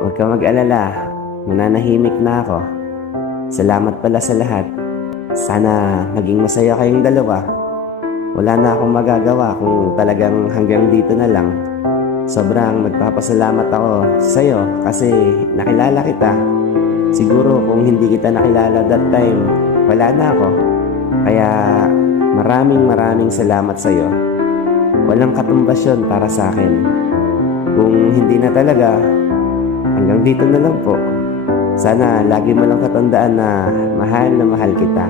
Huwag ka mag-alala, mananahimik na ako. Salamat pala sa lahat. Sana naging masaya kayong dalawa. Wala na akong magagawa kung talagang hanggang dito na lang. Sobrang nagpapasalamat ako sa'yo kasi nakilala kita. Siguro kung hindi kita nakilala that time, wala na ako. Kaya maraming salamat sa'yo. Walang katumbas yun para sa akin. Kung hindi na talaga, hanggang dito na lang po. Sana lagi mo lang katandaan na mahal kita.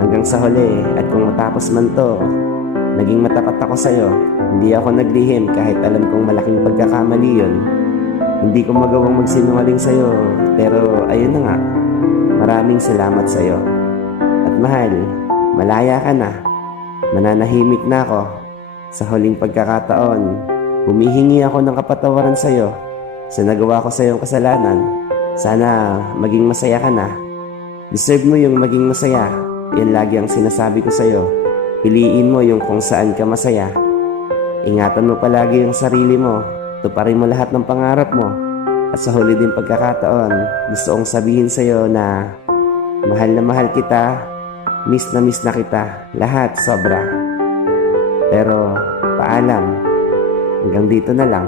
Hanggang sa huli, at kung matapos man to, naging matapat ako sa'yo. Hindi ako naglihim kahit alam kong malaking pagkakamali yun. Hindi ko magawang magsinungaling sa'yo, pero ayun na nga. Maraming salamat sa'yo. At mahal, malaya ka na. Mananahimik na ako. Sa huling pagkakataon, humihingi ako ng kapatawaran sa'yo sa nagawa ko sa'yong kasalanan. Sana maging masaya ka na. Deserve mo yung maging masaya. Yan lagi ang sinasabi ko sa'yo. Piliin mo yung kung saan ka masaya. Ingatan mo palagi yung sarili mo. Tuparin mo lahat ng pangarap mo. At sa huli din pagkakataon, gusto kong sabihin sa'yo na mahal kita. Miss na kita. Lahat sobra. Pero paalam. Hanggang dito na lang.